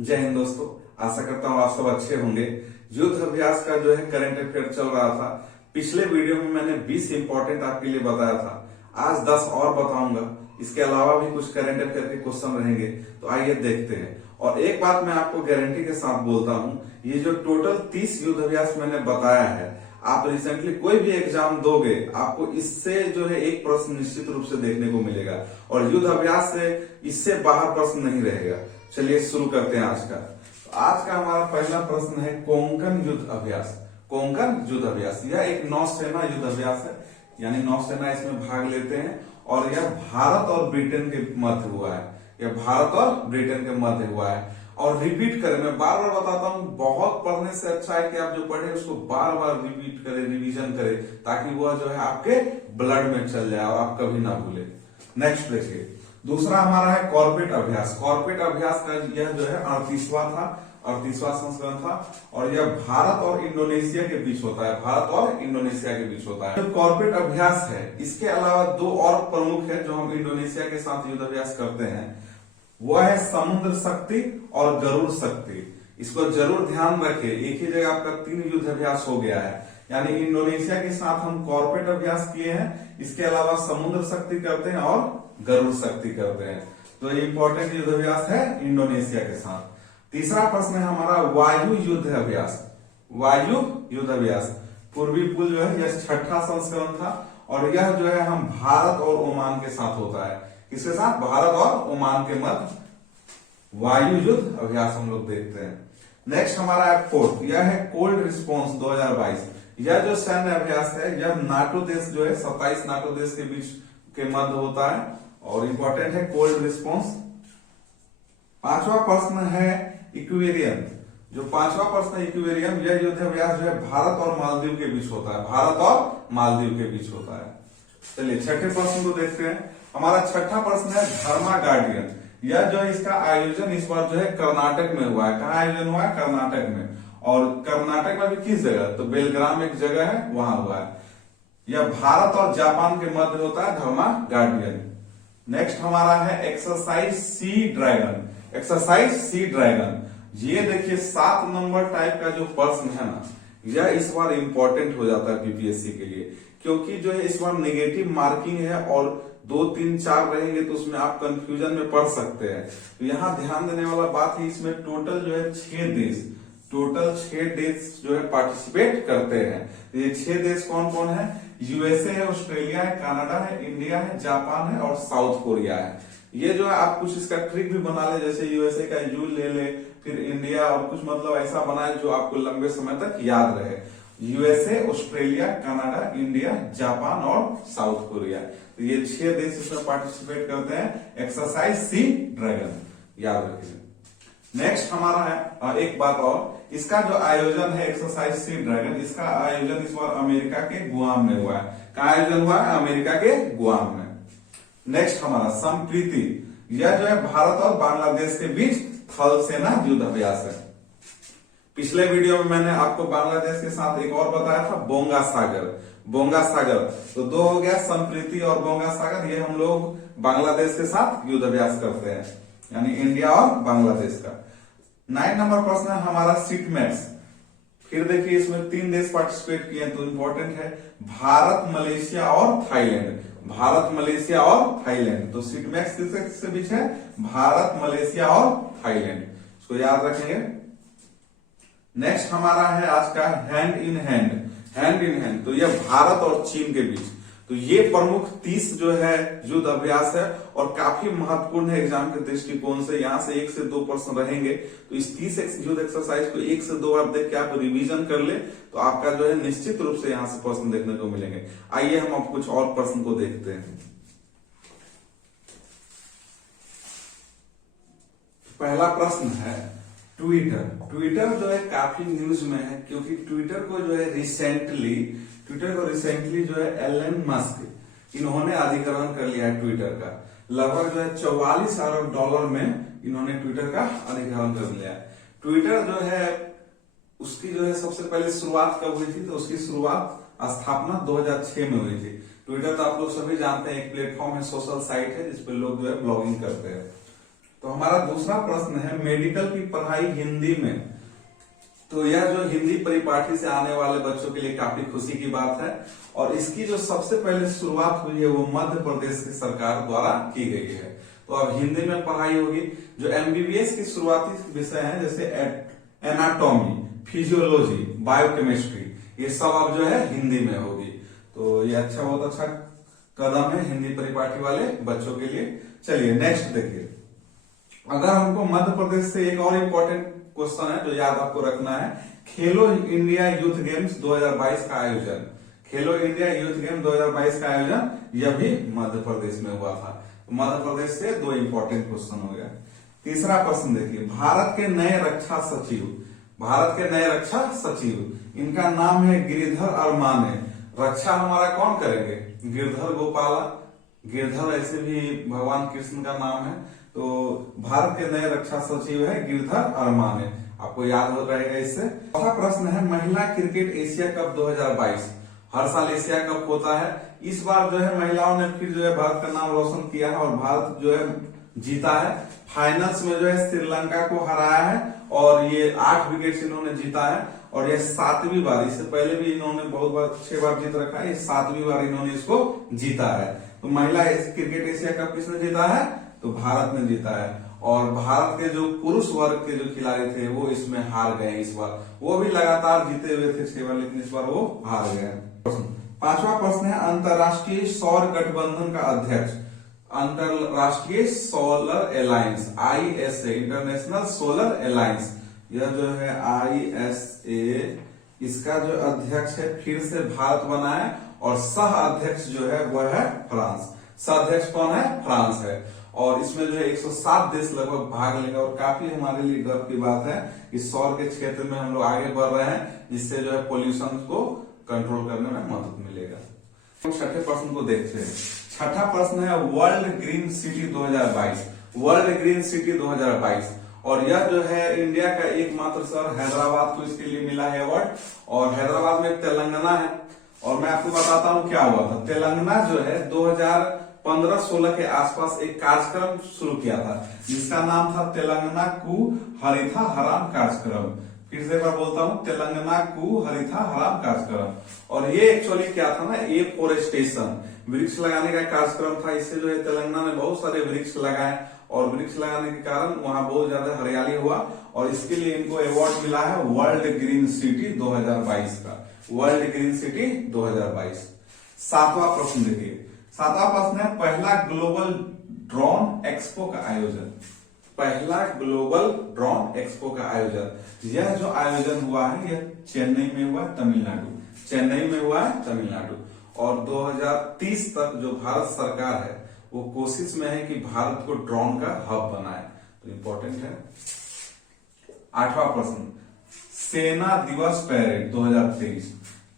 जय हिंद दोस्तों, आशा करता हूँ आप सब अच्छे होंगे। युद्ध अभ्यास का जो है करंट अफेयर चल रहा था। पिछले वीडियो में मैंने 20 इंपॉर्टेंट आपके लिए बताया था, आज 10 और बताऊंगा। इसके अलावा भी कुछ करंट अफेयर के क्वेश्चन रहेंगे, तो आइए देखते हैं। और एक बात मैं आपको गारंटी के साथ बोलता हूँ, ये जो टोटल 30 युद्ध अभ्यास मैंने बताया है, आप रिसेंटली कोई भी एग्जाम दोगे, आपको इससे जो है एक प्रश्न निश्चित रूप से देखने को मिलेगा और युद्ध अभ्यास से इससे बाहर प्रश्न नहीं रहेगा। चलिए शुरू करते हैं आज का। तो आज का हमारा पहला प्रश्न है कोंकण युद्ध अभ्यास। कोंकण युद्ध अभ्यास यह एक नौसेना युद्ध अभ्यास है, यानी नौसेना इसमें भाग लेते हैं और यह भारत और ब्रिटेन के मध्य हुआ है। यह भारत और ब्रिटेन के मध्य हुआ है। और रिपीट करें, मैं बार बार बताता हूँ, बहुत पढ़ने से अच्छा है कि आप जो पढ़े उसको बार बार रिपीट करें, रिवीजन करें, ताकि वह जो है आपके ब्लड में चल जाए और आप कभी ना भूले। नेक्स्ट देखिए, दूसरा हमारा है कॉर्पेट अभ्यास। कॉर्पेट अभ्यास का यह जो है 38वां संस्करण था और यह भारत और इंडोनेशिया के बीच होता है। भारत और इंडोनेशिया के बीच होता है। जो कॉर्पेट अभ्यास है, इसके अलावा दो और प्रमुख है जो हम इंडोनेशिया के साथ युद्ध अभ्यास करते हैं, वह है समुद्र शक्ति और गरुड़ शक्ति। इसको जरूर ध्यान रखें, एक ही जगह आपका 3 युद्ध अभ्यास हो गया है। यानी इंडोनेशिया के साथ हम कॉर्पेट अभ्यास किए हैं, इसके अलावा समुद्र शक्ति करते हैं और गरुड़ शक्ति करते हैं। तो ये इंपॉर्टेंट युद्ध अभ्यास है इंडोनेशिया के साथ। तीसरा प्रश्न है हमारा वायु युद्ध अभ्यास। वायु युद्ध अभ्यास पूर्वी पुल जो है यह 6ठा संस्करण था और यह जो है हम भारत और ओमान के साथ होता है। किसके साथ? भारत और ओमान के मध्य वायु युद्ध अभ्यास हम लोग देखते हैं। नेक्स्ट हमारा है फोर्थ, यह है कोल्ड रिस्पॉन्स 2022। यह जो सैन्य अभ्यास है यह नाटो देश जो है 27 नाटो देश के बीच के मध्य होता है और इंपॉर्टेंट है कोल्ड रिस्पॉन्स। पांचवा प्रश्न है इक्वेरियम। जो पांचवा प्रश्न है इक्वेरियम, यह युद्ध अभ्यास जो है भारत और मालदीव के बीच होता है। भारत और मालदीव के बीच होता है। चलिए छठे प्रश्न को देखते हैं। हमारा छठा प्रश्न है धर्मा गार्डियन। यह जो है इसका आयोजन इस बार जो है कर्नाटक में हुआ है। कहाँ आयोजन हुआ है? कर्नाटक में। और कर्नाटक में भी किस जगह? तो बेलग्राम एक जगह है, वहां हुआ है। यह भारत और जापान के मध्य होता है धर्मा गार्डियन। नेक्स्ट हमारा है exercise sea dragon. Exercise sea dragon, ये देखिए 7 नंबर टाइप का जो प्रश्न है ना, यह इस बार इंपॉर्टेंट हो जाता है बीपीएससी के लिए, क्योंकि जो है इस बार नेगेटिव मार्किंग है और 2, 3, 4 रहेंगे तो उसमें आप कंफ्यूजन में पढ़ सकते हैं। तो यहाँ ध्यान देने वाला बात है, इसमें टोटल जो है 6 देश जो है पार्टिसिपेट करते हैं। तो ये 6 देश कौन कौन है? यूएसए है, ऑस्ट्रेलिया है, कनाडा है, इंडिया है, जापान है और साउथ कोरिया है। ये जो है आप कुछ इसका ट्रिक भी बना ले, जैसे यूएसए का यू ले ले, फिर इंडिया और कुछ मतलब ऐसा बनाए जो आपको लंबे समय तक याद रहे। USA, Australia, Canada, India, Japan और साउथ कोरिया, तो ये 6 देश इसमें पार्टिसिपेट करते हैं। एक्सरसाइज सी ड्रैगन याद रखिए। नेक्स्ट हमारा है एक बात और, इसका जो आयोजन है एक्सरसाइज सी ड्रैगन, इसका आयोजन इस बार अमेरिका के गुआम में हुआ है। कहाँ आयोजन हुआ है? अमेरिका के गुआम में। नेक्स्ट हमारा संप्रीति, यह जो है भारत और बांग्लादेश के बीच थल सेना युद्ध अभ्यास है। पिछले वीडियो में मैंने आपको बांग्लादेश के साथ एक और बताया था, बोंगा सागर। तो 2 हो गया, संप्रीति और बोंगा सागर। ये हम लोग बांग्लादेश के साथ युद्ध अभ्यास करते हैं, यानी इंडिया और बांग्लादेश का। 9 नंबर प्रश्न है हमारा सिटमैक्स। फिर देखिए इसमें 3 देश पार्टिसिपेट किए, तो इंपॉर्टेंट है भारत, मलेशिया और थाईलैंड। भारत, मलेशिया और थाईलैंड। तो सिटमैक्स किसके बीच है? भारत, मलेशिया और थाईलैंड। इसको याद रखेंगे। नेक्स्ट हमारा है आज का हैंड इन हैंड। तो यह भारत और चीन के बीच। तो ये प्रमुख 30 जो है युद्ध अभ्यास है और काफी महत्वपूर्ण है एग्जाम के दृष्टिकोण से। यहाँ से 1 से 2 प्रश्न रहेंगे, तो इस 30 युद्ध एक्सरसाइज को 1 से 2 बार देख के आप रिवीजन कर ले, तो आपका जो है निश्चित रूप से यहाँ से प्रश्न देखने को मिलेंगे। आइए हम अब कुछ और प्रश्न को देखते हैं। पहला प्रश्न है ट्विटर जो है काफी न्यूज में है, क्योंकि ट्विटर को रिसेंटली जो है एलन मस्क इन्होंने अधिग्रहण कर लिया है। ट्विटर का लगभग जो है $44 अरब में इन्होंने ट्विटर का अधिग्रहण कर लिया है। ट्विटर जो है उसकी जो है सबसे पहले शुरुआत कब हुई थी? तो उसकी शुरुआत स्थापना 2006 में हुई थी। ट्विटर तो आप लोग सभी जानते हैं, एक प्लेटफॉर्म है, सोशल साइट है, जिसपे लोग जो है ब्लॉगिंग करते हैं। तो हमारा दूसरा प्रश्न है मेडिकल की पढ़ाई हिंदी में। तो यह जो हिंदी परिपाठी से आने वाले बच्चों के लिए काफी खुशी की बात है, और इसकी जो सबसे पहले शुरुआत हुई है वो मध्य प्रदेश की सरकार द्वारा की गई है। तो अब हिंदी में पढ़ाई होगी। जो एमबीबीएस की शुरुआती विषय है जैसे एनाटॉमी, फिजियोलॉजी, बायोकेमिस्ट्री, ये सब अब जो है हिंदी में होगी। तो ये बहुत अच्छा कदम है हिंदी परिपाठी वाले बच्चों के लिए। चलिए नेक्स्ट देखिए, अगर हमको मध्य प्रदेश से एक और इम्पोर्टेंट क्वेश्चन है जो याद आपको रखना है, खेलो इंडिया यूथ गेम्स 2022 का आयोजन। खेलो इंडिया यूथ गेम 2022 का आयोजन यह भी मध्य प्रदेश में हुआ था। मध्य प्रदेश से दो इंपॉर्टेंट क्वेश्चन हो गया। तीसरा प्रश्न देखिए, भारत के नए रक्षा सचिव, भारत के नए रक्षा सचिव, इनका नाम है गिरिधर अरमाने। रक्षा हमारा कौन करेंगे? गिरधर गोपाला। गिरधर ऐसे भी भगवान कृष्ण का नाम है। तो भारत के नए रक्षा सचिव है गिरधर अरमाने, आपको याद हो रहेगा इससे। चौथा प्रश्न है महिला क्रिकेट एशिया कप 2022। हर साल एशिया कप होता है, इस बार जो है महिलाओं ने फिर जो है भारत का नाम रोशन किया है और भारत जो है जीता है। फाइनल्स में जो है श्रीलंका को हराया है और ये 8 विकेट से इन्होंने जीता है, और ये 7वीं बार, इससे पहले भी इन्होंने बहुत बार 6 बार जीत रखा है, ये 7वीं बार इन्होंने इसको जीता है। तो महिला क्रिकेट एशिया कप किसने जीता है? तो भारत ने जीता है। और भारत के जो पुरुष वर्ग के जो खिलाड़ी थे वो इसमें हार गए इस बार। वो भी लगातार जीते हुए थे 6 बार, लेकिन इस बार वो हार गए। पांचवा प्रश्न है अंतरराष्ट्रीय सौर गठबंधन का अध्यक्ष। अंतरराष्ट्रीय solar alliance ISA, international solar alliance, यह जो है ISA, इसका जो अध्यक्ष है फिर से भारत बना है, और सह अध्यक्ष जो है वह है फ्रांस। सह अध्यक्ष कौन है? फ्रांस है। और इसमें जो है 107 देश लगभग भाग लेंगे, और काफी हमारे लिए गर्व की बात है कि सौर के क्षेत्र में हम लोग आगे बढ़ रहे हैं, जिससे जो है पोल्यूशन को कंट्रोल करने में मदद मिलेगा। तो छठे प्रश्न को देखते हैं। छठा प्रश्न है world green city 2022। World green city 2022, और यह जो है इंडिया का एकमात्र शहर हैदराबाद को इसके लिए मिला है अवार्ड। और हैदराबाद में तेलंगाना है, और मैं आपको बताता हूँ क्या हुआ था। तेलंगाना जो है 2015-16 के आसपास एक कार्यक्रम शुरू किया था जिसका नाम था तेलंगाना कू हरिथा हराम कार्यक्रम। फिर से एक बार बोलता हूँ, तेलंगाना कू हरिथा हराम कार्यक्रम। और ये एक्चुअली क्या था ना, एफोरेस्टेशन, वृक्ष लगाने का कार्यक्रम था। इससे जो है तेलंगाना में बहुत सारे वृक्ष लगाए, और वृक्ष लगाने के कारण वहां बहुत ज्यादा हरियाली हुआ, और इसके लिए इनको अवार्ड मिला है वर्ल्ड ग्रीन सिटी 2022 का। World green city 2022। सातवां प्रश्न देखिए, सातवां प्रश्न है पहला ग्लोबल ड्रोन एक्सपो का आयोजन। पहला ग्लोबल ड्रोन एक्सपो का आयोजन, यह जो आयोजन हुआ है यह चेन्नई में हुआ, तमिलनाडु। चेन्नई में हुआ है तमिलनाडु। और 2030 तक जो भारत सरकार है वो कोशिश में है कि भारत को ड्रोन का हब बनाए। तो इंपॉर्टेंट है। आठवां प्रश्न, सेना दिवस पैरेड 2023।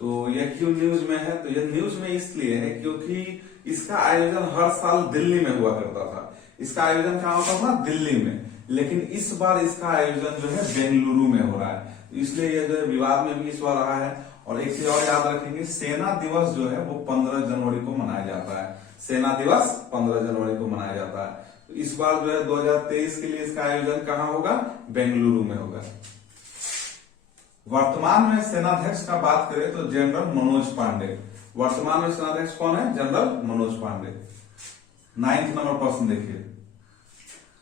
तो यह क्यों न्यूज में है? तो यह न्यूज में इसलिए है क्योंकि इसका आयोजन हर साल दिल्ली में हुआ करता था। इसका आयोजन कहाँ होता था? दिल्ली में। लेकिन इस बार इसका आयोजन जो है बेंगलुरु में हो रहा है, इसलिए यह जो है विवाद में भी इस बार रहा है। और एक चीज और याद रखेंगे, सेना दिवस जो है वो 15 जनवरी को मनाया जाता है। सेना दिवस 15 जनवरी को मनाया जाता है। तो इस बार जो है 2023 के लिए इसका आयोजन कहाँ होगा? बेंगलुरु में होगा। वर्तमान में सेनाध्यक्ष का बात करें तो जनरल मनोज पांडे। वर्तमान में सेनाध्यक्ष कौन है? General Manoj Pandey. 9th number प्रश्न देखिए,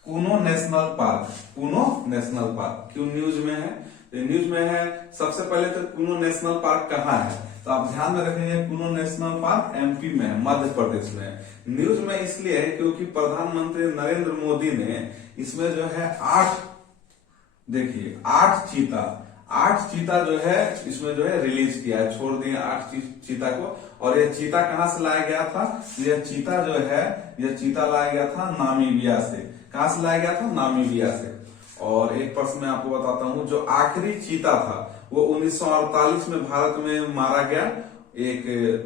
Kuno national park. Kuno national park क्यों न्यूज में है? तो न्यूज में है, सबसे पहले तो कूनो नेशनल पार्क कहाँ है? तो आप ध्यान में रखेंगे, कूनो नेशनल पार्क MP में है, मध्य प्रदेश में। न्यूज में इसलिए है क्योंकि प्रधानमंत्री नरेंद्र मोदी ने इसमें जो है 8 चीता जो है इसमें जो है रिलीज किया है, छोड़ दिए 8 चीता को। और यह चीता कहां से लाया गया था? यह चीता जो है, यह चीता लाया गया था नामीबिया से। कहां से लाया गया था? नामीबिया से। और एक प्रश्न मैं आपको बताता हूं, जो आखिरी चीता था वो 1948 में भारत में मारा गया। एक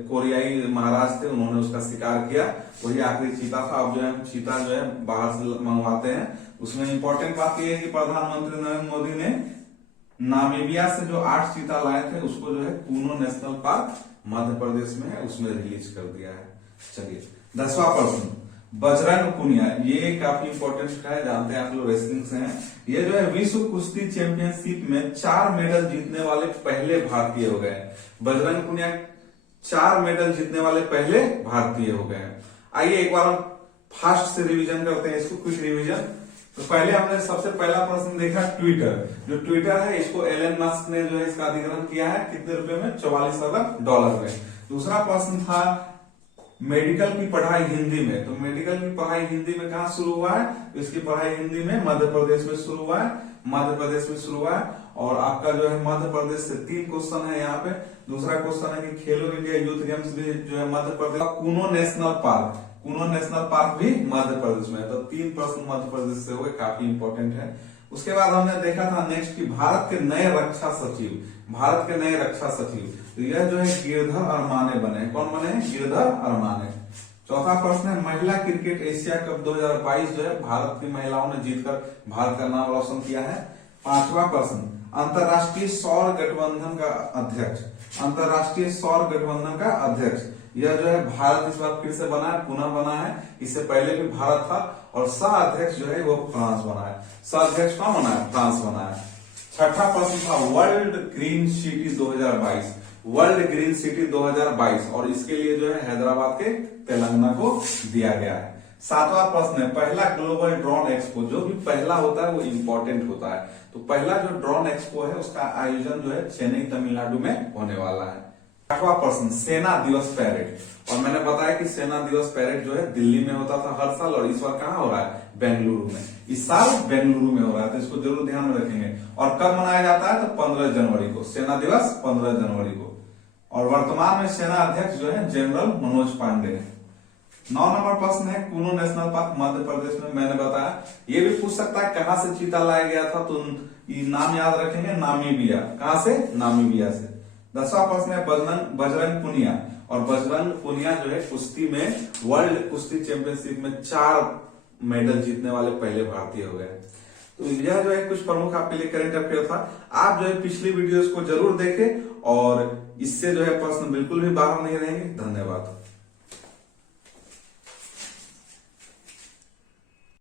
कोरियाई महाराज थे, उन्होंने उसका शिकार किया, वही आखिरी चीता था। अब जो है चीता जो है बाहर से मंगवाते हैं। उसमें इंपॉर्टेंट बात यह है कि प्रधानमंत्री नरेंद्र मोदी ने नामीबिया से जो 8 चीता लाए थे उसको जो है कूनो नेशनल पार्क मध्य प्रदेश में है उसमें रिलीज कर दिया है। चलिए 10वां प्रश्न, बजरंग पुनिया, ये काफी इंपॉर्टेंट है, जानते हैं आप लोग, रेसलिंग से हैं। ये जो है विश्व कुश्ती चैंपियनशिप में 4 मेडल जीतने वाले पहले भारतीय हो गए। बजरंग पुनिया 4 मेडल जीतने वाले पहले भारतीय हो गए। आइए एक बार हम फास्ट से रिवीजन करते हैं इसको, क्विक रिवीजन। तो पहले हमने सबसे पहला प्रश्न देखा ट्विटर। जो ट्विटर है इसको एलन मस्क ने जो है इसका अधिग्रहण किया है, कितने रुपए में? $44 अरब में। दूसरा प्रश्न था मेडिकल की पढ़ाई हिंदी में। तो मेडिकल की पढ़ाई हिंदी में कहाँ शुरू हुआ है? तो इसकी पढ़ाई हिंदी में मध्य प्रदेश में शुरू हुआ है, मध्य प्रदेश में शुरू हुआ है। और आपका जो है मध्य प्रदेश से 3 क्वेश्चन है यहाँ पे। दूसरा क्वेश्चन है कि खेलो इंडिया यूथ गेम्स भी जो है Madhya Pradesh. Kuno national park, Kuno national park भी मध्य प्रदेश में है। तो 3 प्रश्न मध्य प्रदेश से हुए, काफी इंपॉर्टेंट है। उसके बाद हमने देखा था नेक्स्ट की भारत के नए रक्षा सचिव, भारत के नए रक्षा सचिव। तो यह जो है गिरधर अरमाने बने। कौन बने? गिरधर अरमाने। चौथा प्रश्न है महिला क्रिकेट एशिया कप 2022 जो है भारत की महिलाओं ने जीतकर भारत का नाम रोशन किया है। पांचवा प्रश्न अंतरराष्ट्रीय सौर गठबंधन का अध्यक्ष, अंतरराष्ट्रीय सौर गठबंधन का अध्यक्ष। यह जो है भारत इस बार फिर से बना है, पुनः बना है। इससे पहले भी भारत था। और सह अध्यक्ष जो है वो फ्रांस बना है। सह अध्यक्ष कौन बना है? फ्रांस बना है। छठा प्रश्न था world green city 2022, world green city 2022, और इसके लिए जो है हैदराबाद के तेलंगाना को दिया गया है। सातवां प्रश्न है पहला ग्लोबल ड्रोन एक्सपो। जो भी पहला होता है वो इंपॉर्टेंट होता है। तो पहला जो ड्रोन एक्सपो है उसका आयोजन जो है चेन्नई तमिलनाडु में होने वाला है। आठवां प्रश्न सेना दिवस पैरेड। और मैंने बताया कि सेना दिवस पैरेड जो है दिल्ली में होता था हर साल, और इस बार कहाँ हो रहा है? बेंगलुरु में। इस साल बेंगलुरु में हो रहा है, तो इसको जरूर ध्यान में रखेंगे। और कब मनाया जाता है? तो 15 जनवरी को, सेना दिवस 15 जनवरी को। और वर्तमान में सेना अध्यक्ष जो है जनरल मनोज पांडे है। 9 नंबर प्रश्न है कूनो नेशनल पार्क मध्य प्रदेश में। मैंने बताया ये भी पूछ सकता है कहां से चीता लाया गया था, तो ये नाम याद रखेंगे, नामीबिया। कहां से? नामीबिया से। 10वां प्रश्न है बजरंग पुनिया। और बजरंग पुनिया जो है कुश्ती में वर्ल्ड कुश्ती चैंपियनशिप में 4 मेडल जीतने वाले पहले भारतीय हो गए। तो यह जो है कुछ प्रमुख आपके लिए करंट अफेयर था। आप जो है पिछली वीडियोस को जरूर देखें, और इससे जो है प्रश्न बिल्कुल भी बाहर नहीं रहेंगे। धन्यवाद।